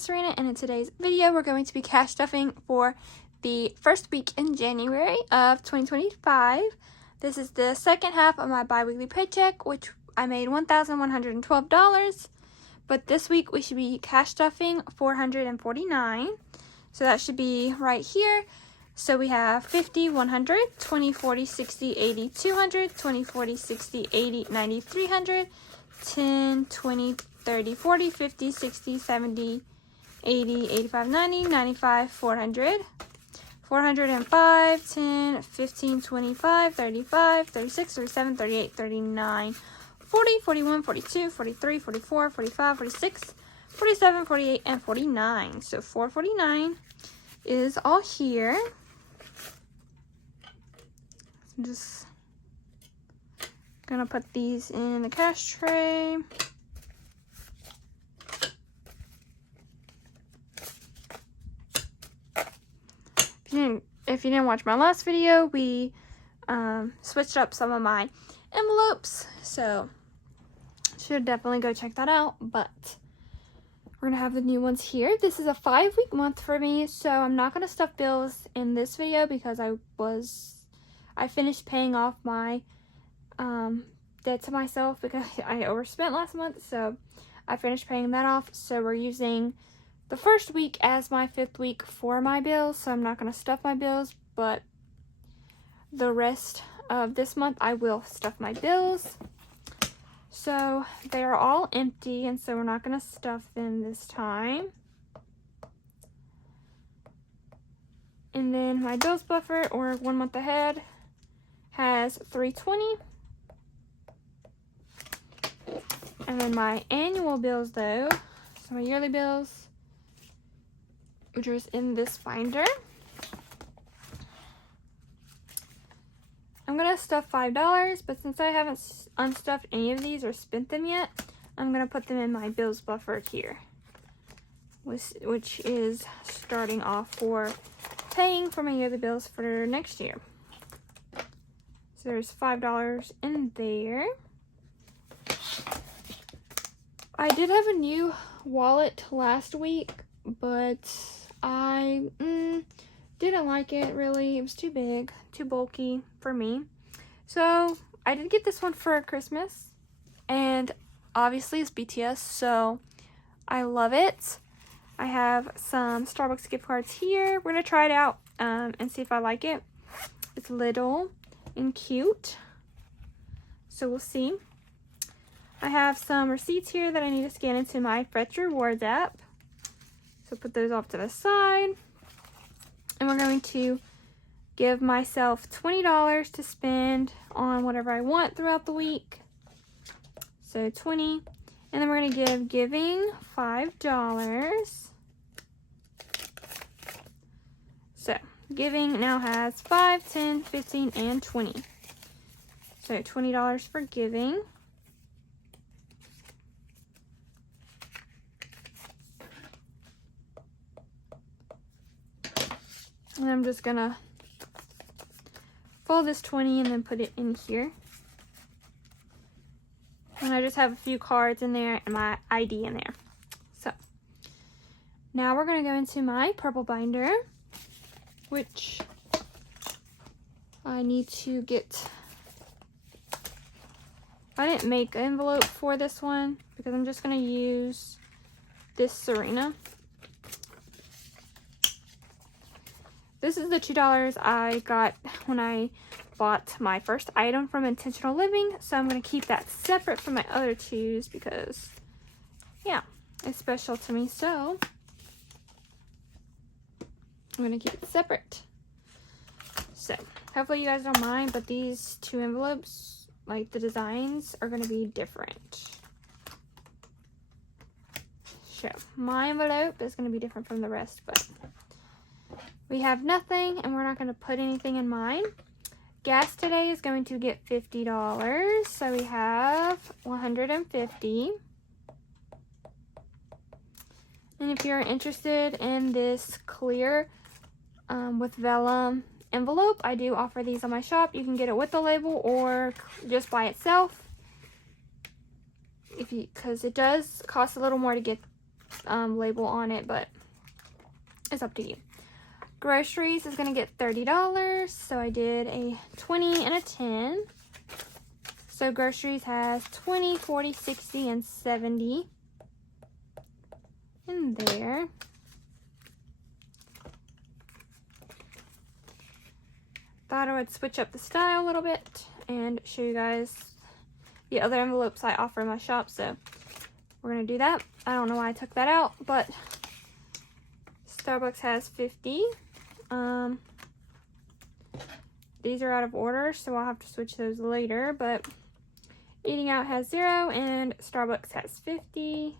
is Sarina, and in today's video we're going to be cash stuffing for the first week in January of 2025. This is the second half of my bi-weekly paycheck, which I made $1,112, but this week we should be cash stuffing $449, so that should be right here. So we have 50, 100, 20, 40, 60, 80, 200, 20, 40, 60, 80, 90, 300, 10, 20, 30, 40, 50, 60, 70, 80, 85, 90, 95, 400, 405, 10, 15, 25, 35, 36, 37, 38, 39, 40, 41, 42, 43, 44, 45, 46, 47, 48, and 49. So 449 is all here. I'm just gonna put these in the cash tray. If you didn't watch my last video, we switched up some of my envelopes, so should definitely go check that out. But we're gonna have the new ones here. This is a 5-week month for me, so I'm not gonna stuff bills in this video because I finished paying off my debt to myself because I overspent last month, so I finished paying that off. So we're using the first week as my 5th week for my bills, so I'm not going to stuff my bills, but the rest of this month I will stuff my bills. So they are all empty, and so we're not going to stuff them this time. And then my bills buffer, or 1 month ahead, has $320. And then my annual bills, though, so my yearly bills, which is in this binder, I'm gonna stuff $5, but since I haven't unstuffed any of these or spent them yet, I'm gonna put them in my bills buffer here, which is starting off for paying for my yearly bills for next year. So there's $5 in there. I did have a new wallet last week, but I didn't like it really. It was too big, too bulky for me. So I did get this one for Christmas, and obviously it's BTS, so I love it. I have some Starbucks gift cards here. We're gonna try it out and see if I like it. It's little and cute, so we'll see. I have some receipts here that I need to scan into my Fetch Rewards app. So put those off to the side. And we're going to give myself $20 to spend on whatever I want throughout the week. So 20. And then we're going to give giving $5. So giving now has 5, 10, 15, and 20. So $20 for giving. And I'm just gonna fold this 20 and then put it in here. And I just have a few cards in there and my ID in there. So now we're gonna go into my purple binder, which I need to get. I didn't make an envelope for this one because I'm just gonna use this Sarina. This is the $2 I got when I bought my first item from Intentional Living, so I'm going to keep that separate from my other $2s because, yeah, it's special to me, so I'm going to keep it separate. So, hopefully you guys don't mind, but these 2 envelopes, like the designs, are going to be different. So, my envelope is going to be different from the rest, but we have nothing, and we're not going to put anything in mine. Gas today is going to get $50, so we have $150. And if you're interested in this clear with vellum envelope, I do offer these on my shop. You can get it with the label or just by itself, because it does cost a little more to get label on it, but it's up to you. Groceries is gonna get $30, so I did a 20 and a 10. So groceries has 20, 40, 60, and 70 in there. Thought I would switch up the style a little bit and show you guys the other envelopes I offer in my shop, so we're gonna do that. I don't know why I took that out, but Starbucks has 50. These are out of order, so I'll have to switch those later, but Eating Out has 0 and Starbucks has 50.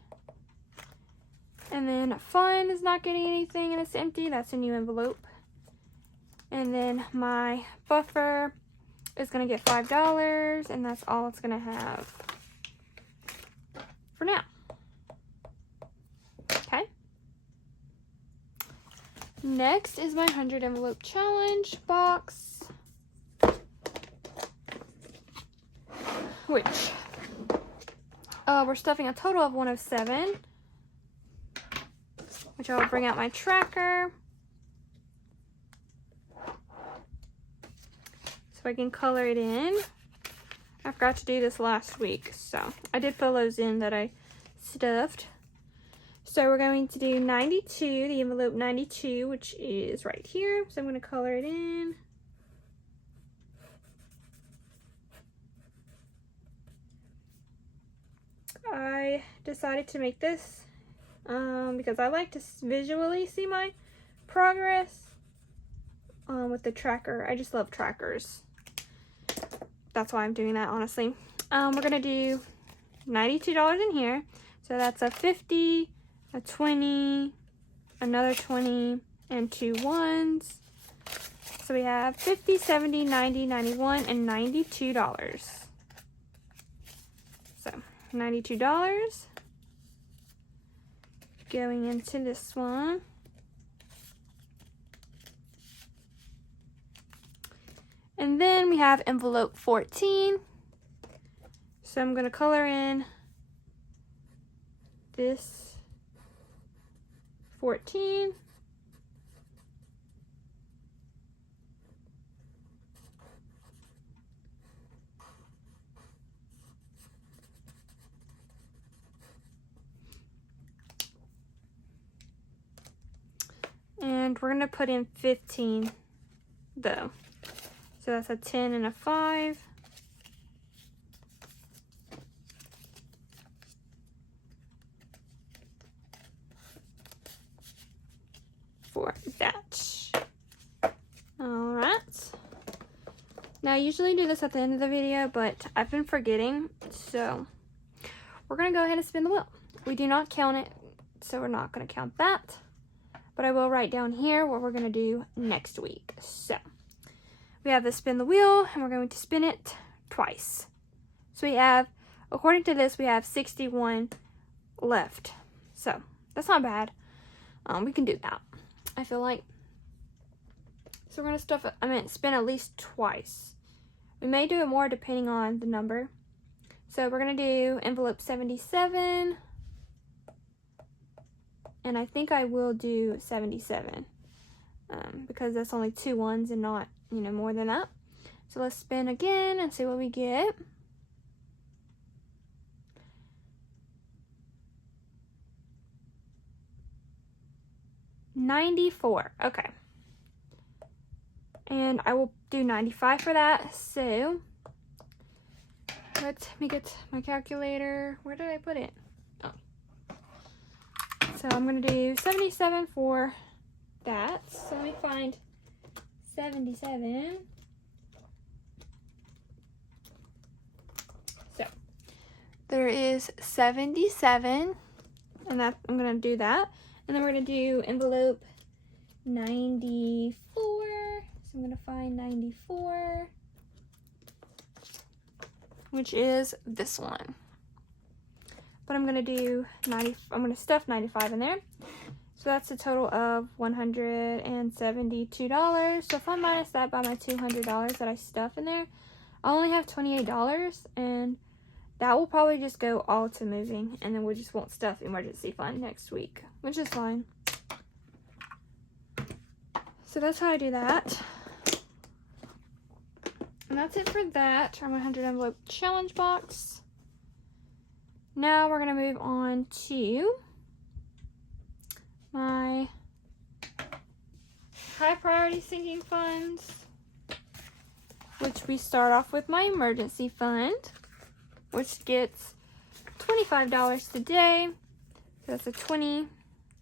And then Fun is not getting anything and it's empty. That's a new envelope. And then my Buffer is going to get $5, and that's all it's going to have for now. Okay. Next is my 100 envelope challenge box, which we're stuffing a total of 107, which I'll bring out my tracker so I can color it in. I forgot to do this last week, so I did fill those in that I stuffed. So we're going to do 92, the envelope 92, which is right here. So I'm going to color it in. I decided to make this because I like to visually see my progress with the tracker. I just love trackers. That's why I'm doing that, honestly. We're going to do $92 in here. So that's a 50, a 20, another 20, and 2 ones. So we have 50, 70, 90, 91, and $92. So $92 going into this one. And then we have envelope 14. So I'm going to color in this 14. And we're going to put in 15 though. So that's a 10 and a 5. For that. Alright. Now I usually do this at the end of the video, but I've been forgetting. So we're going to go ahead and spin the wheel. We do not count it, so we're not going to count that. But I will write down here what we're going to do next week. So we have the spin the wheel, and we're going to spin it twice. So we have, according to this, we have 61 left. So that's not bad. We can do that, I feel like. So we're going to stuff it, spin at least twice. We may do it more depending on the number. So we're going to do envelope 77. And I think I will do 77. Because that's only 2 ones and not, more than that. So let's spin again and see what we get. $94. Okay. And I will do 95 for that. So let me get my calculator. Where did I put it? Oh. So I'm going to do 77 for that. So let me find 77. So there is 77, and that I'm going to do that. And then we're going to do envelope 94. So I'm going to find 94, which is this one. But I'm going to do 90, I'm going to stuff 95 in there. So that's a total of $172. So if I minus that by my $200 that I stuff in there, I only have $28, and that will probably just go all to moving, and then we just won't stuff emergency fund next week, which is fine. So that's how I do that. And that's it for that. Our 100 envelope challenge box. Now we're going to move on to my high priority sinking funds, which we start off with my emergency fund, which gets $25 today. So that's a 20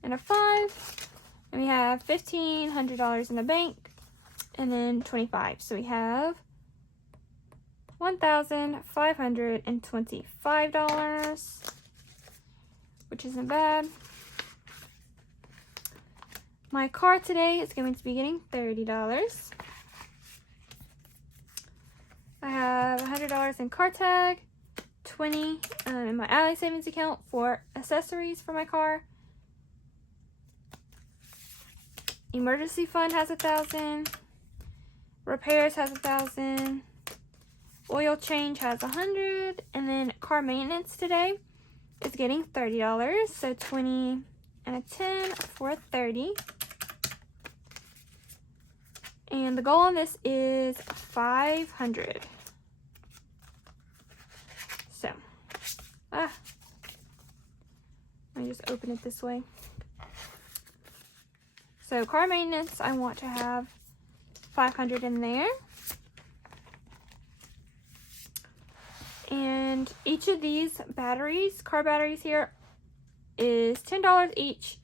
and a 5. And we have $1,500 in the bank, and then 25. So we have $1,525, which isn't bad. My car today is going to be getting $30. I have $100 in car tag, 20 in my Ally savings account for accessories for my car. Emergency fund has 1,000. Repairs has 1,000. Oil change has 100. And then car maintenance today is getting $30. So 20 and a 10 for 30. And the goal on this is 500. So, let me just open it this way. So car maintenance, I want to have 500 in there. And each of these batteries, car batteries here, is $10 each.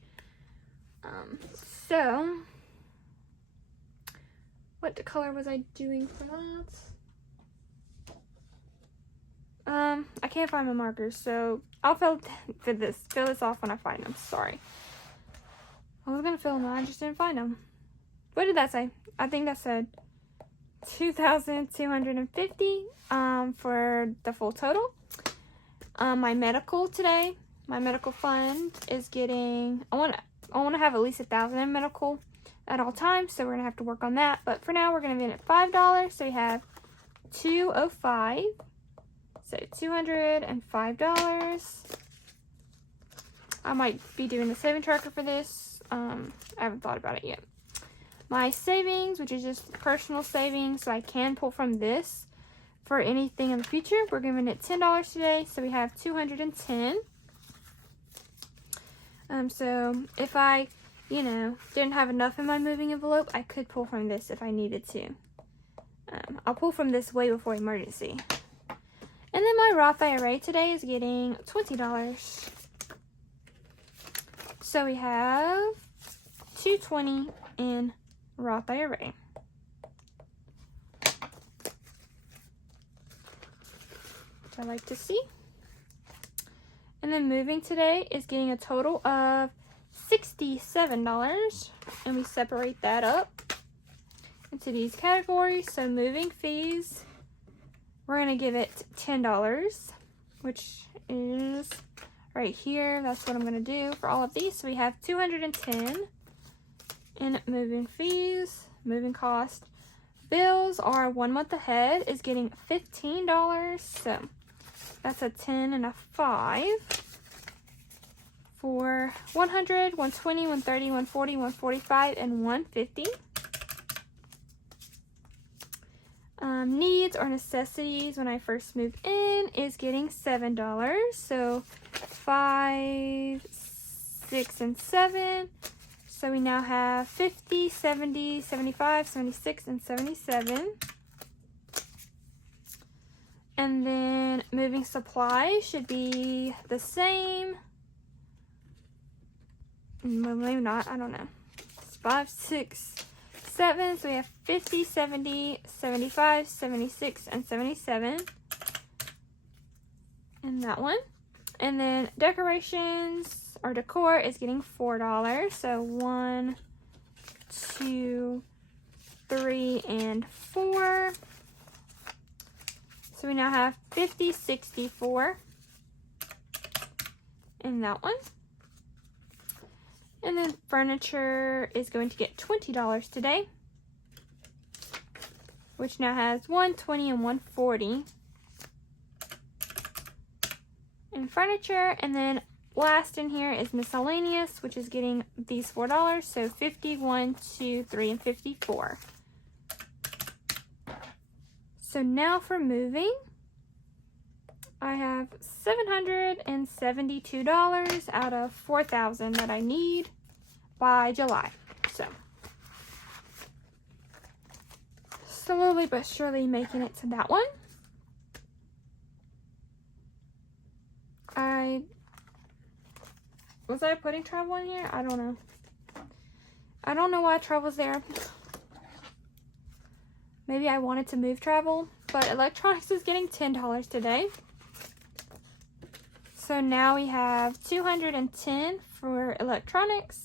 So, what color was I doing for that? I can't find my markers, so I'll fill this off when I find them. Sorry. I was gonna fill them, I just didn't find them. What did that say? I think that said 2,250 for the full total. My medical today, my medical fund is getting. I want to have at least 1,000 in medical at all times, so we're gonna have to work on that. But for now, we're gonna be in at $5. So we have 205. So $205. I might be doing the saving tracker for this. I haven't thought about it yet. My savings, which is just personal savings, so I can pull from this for anything in the future. We're giving it $10 today, so we have 210. So if I, didn't have enough in my moving envelope, I could pull from this if I needed to. I'll pull from this way before emergency. And then my Roth IRA today is getting $20. So we have 220 in Roth IRA. Which I like to see. And then moving today is getting a total of $67. And we separate that up into these categories. So moving fees, we're going to give it $10, which is right here. That's what I'm going to do for all of these. So we have 210 in moving fees, moving cost. Bills are 1 month ahead is getting $15. So that's a 10 and a 5 for 100, 120, 130, 140, 145, and 150. Needs or necessities when I first moved in is getting $7. So 5, 6, and 7. So we now have 50, 70, 75, 76, and 77. And then moving supplies should be the same. Maybe not, I don't know. It's 5, 6, 7. So we have 50, 70, 75, 76, and 77. And that one. And then decorations or decor is getting $4. So 1, 2, 3, and 4. So we now have 50, 64 in that one. And then furniture is going to get $20 today, which now has 120 and 140. and furniture. And then last in here is miscellaneous, which is getting these $4. So 50, 1, 2, 3, and 54. So now for moving, I have $772 out of $4,000 that I need by July. So slowly but surely making it to that one. Was I putting travel in here? I don't know. I don't know why travel's there. Maybe I wanted to move travel, but electronics is getting $10 today. So now we have $210 for electronics.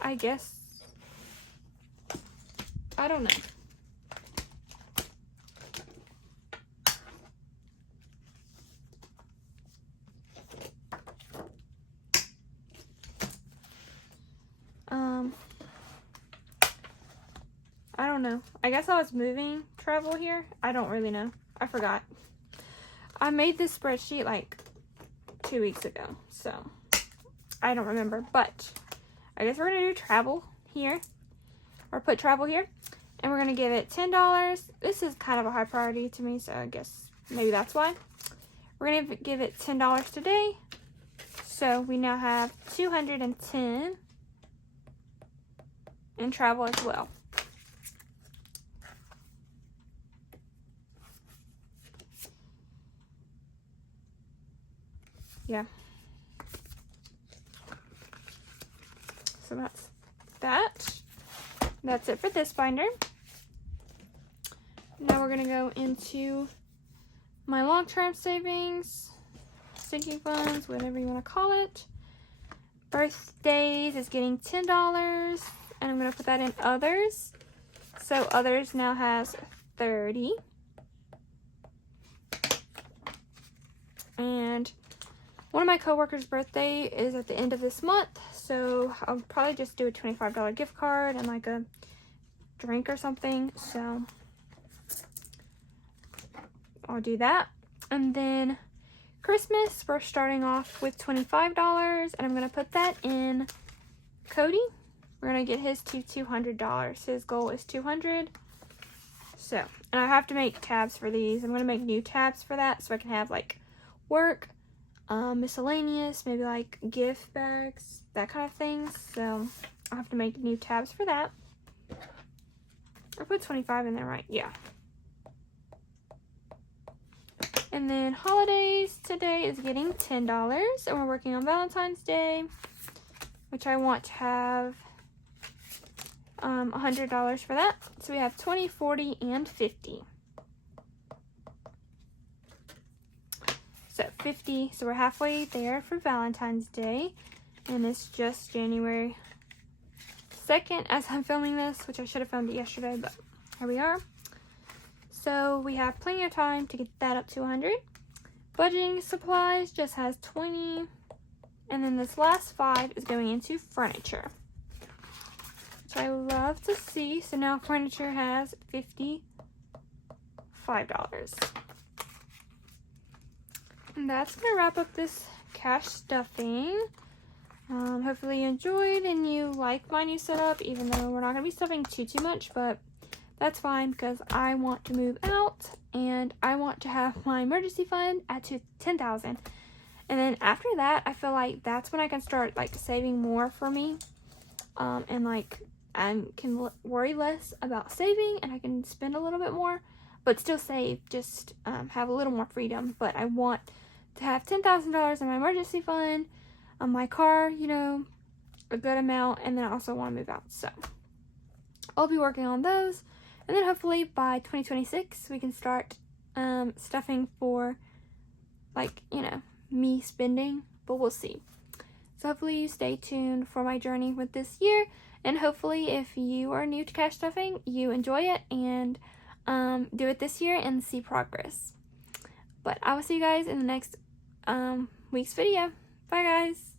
I guess, I don't know. I don't know. I guess I was moving travel here. I don't really know. I forgot. I made this spreadsheet like 2 weeks ago, so I don't remember. But I guess we're going to do travel here, or put travel here, and we're going to give it $10. This is kind of a high priority to me, so I guess maybe that's why. We're going to give it $10 today. So we now have $210 in travel as well. Yeah. So that's that. That's it for this binder. Now we're going to go into my long-term savings, sinking funds, whatever you want to call it. Birthdays is getting $10, and I'm going to put that in others. So others now has 30. And one of my coworkers' birthday is at the end of this month, so I'll probably just do a $25 gift card and like a drink or something. So I'll do that. And then Christmas, we're starting off with $25, and I'm going to put that in Cody. We're going to get his to $200. His goal is $200. So, and I have to make tabs for these. I'm going to make new tabs for that so I can have like work, miscellaneous, maybe like gift bags, that kind of thing. So I'll have to make new tabs for that. I put 25 in there, right? Yeah. And then holidays today is getting $10, and we're working on Valentine's Day, which I want to have $100 for that. So we have 20, 40, and 50. So 50, so we're halfway there for Valentine's Day, and it's just January 2nd as I'm filming this, which I should have filmed it yesterday, but here we are. So we have plenty of time to get that up to 100. Budgeting supplies just has 20, and then this last 5 is going into furniture, which I love to see. So now furniture has $55. And that's going to wrap up this cash stuffing. Hopefully you enjoyed and you like my new setup, even though we're not going to be stuffing too much, but that's fine because I want to move out and I want to have my emergency fund at $10,000. And then after that, I feel like that's when I can start like saving more for me. And like I can worry less about saving, and I can spend a little bit more, but still save, just have a little more freedom. But I want to have $10,000 in my emergency fund, my car, you know, a good amount, and then I also want to move out. So I'll be working on those, and then hopefully by 2026 we can start stuffing for like, you know, me spending, but we'll see. So hopefully you stay tuned for my journey with this year, and hopefully if you are new to cash stuffing, you enjoy it and do it this year and see progress. But I will see you guys in the next week's video. Bye guys.